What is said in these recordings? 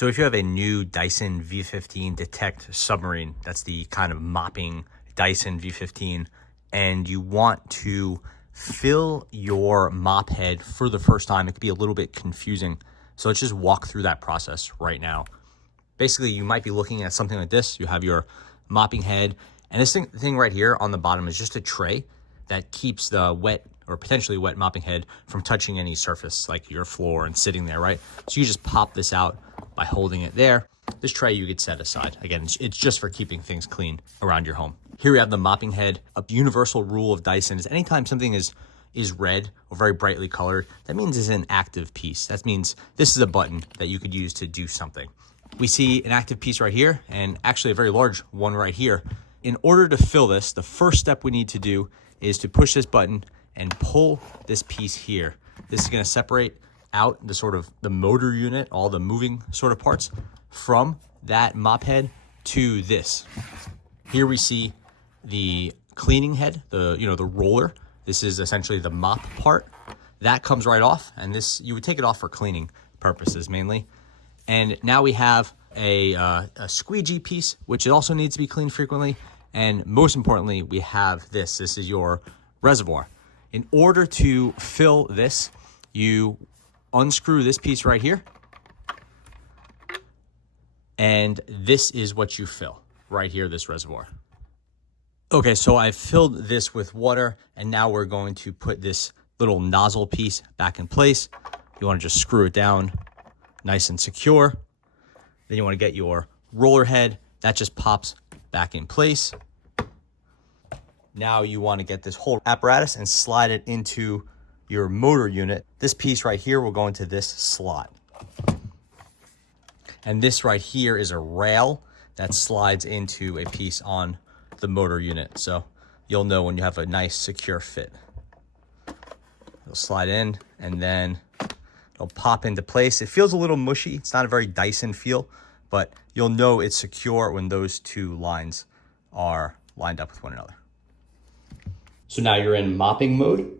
So if you have a new Dyson V15 Detect Submarine, that's the kind of mopping Dyson V15, and you want to fill your mop head for the first time, it could be a little bit confusing. So let's just walk through that process right now. Basically, you might be looking at something like this. You have your mopping head, and this thing right here on the bottom is just a tray that keeps the wet or potentially wet mopping head from touching any surface like your floor and sitting there, right? So you just pop this out by holding it there. This tray you could set aside. Again, it's just for keeping things clean around your home. Here we have the mopping head. A universal rule of Dyson is anytime something is red or very brightly colored, that means it's an active piece. That means this is a button that you could use to do something. We see an active piece right here and actually a very large one right here. In order to fill this, the first step we need to do is to push this button and pull this piece here. This is going to separate out the motor unit, all the moving sort of parts from that mop head to this. Here we see the cleaning head, the roller. This is essentially the mop part. That comes right off, and this you would take it off for cleaning purposes mainly. And now we have a squeegee piece, which also needs to be cleaned frequently. And most importantly, we have this. This is your reservoir. In order to fill this, you unscrew this piece right here. And this is what you fill right here, this reservoir. Okay, so I've filled this with water, and now we're going to put this little nozzle piece back in place. You want to just screw it down nice and secure. Then you want to get your roller head. That just pops back in place. Now you want to get this whole apparatus and slide it into your motor unit. This piece right here will go into this slot. And this right here is a rail that slides into a piece on the motor unit. So you'll know when you have a nice secure fit. It'll slide in and then it'll pop into place. It feels a little mushy. It's not a very Dyson feel, but you'll know it's secure when those two lines are lined up with one another. So now you're in mopping mode.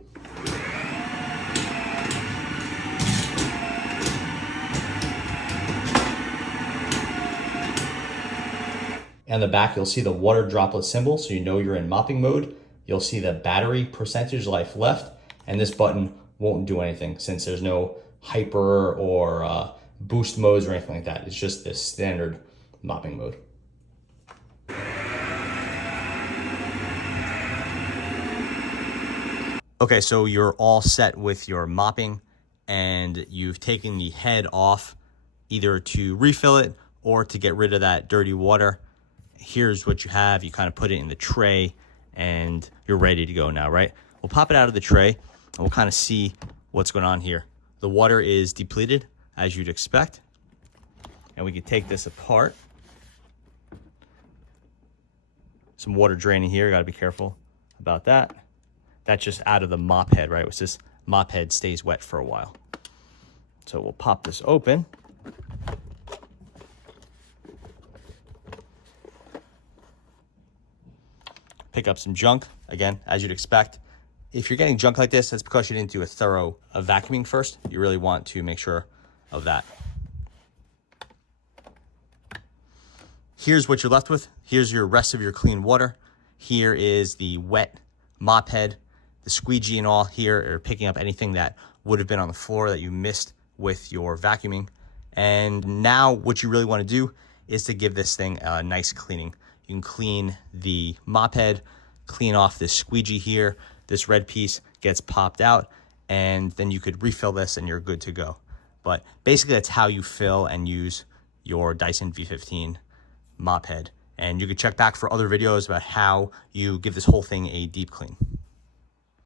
On the back, you'll see the water droplet symbol, so you know you're in mopping mode. You'll see the battery percentage life left, and this button won't do anything since there's no hyper or boost modes or anything like that. It's just this standard mopping mode. Okay, so you're all set with your mopping, and you've taken the head off either to refill it or to get rid of that dirty water. Here's what you have. You kind of put it in the tray and you're ready to go now, right? We'll pop it out of the tray and we'll kind of see what's going on here. The water is depleted as you'd expect. And we can take this apart. Some water draining here. Got to be careful about that. That's just out of the mop head, right? Which this mop head stays wet for a while. So we'll pop this open. Pick up some junk, again, as you'd expect. If you're getting junk like this, that's because you didn't do a thorough vacuuming first. You really want to make sure of that. Here's what you're left with. Here's your rest of your clean water. Here is the wet mop head. The squeegee and all here are picking up anything that would have been on the floor that you missed with your vacuuming. And now what you really want to do is to give this thing a nice cleaning. You can clean the mop head, clean off this squeegee here. This red piece gets popped out, and then you could refill this and you're good to go. But basically that's how you fill and use your Dyson V15 mop head. And you can check back for other videos about how you give this whole thing a deep clean.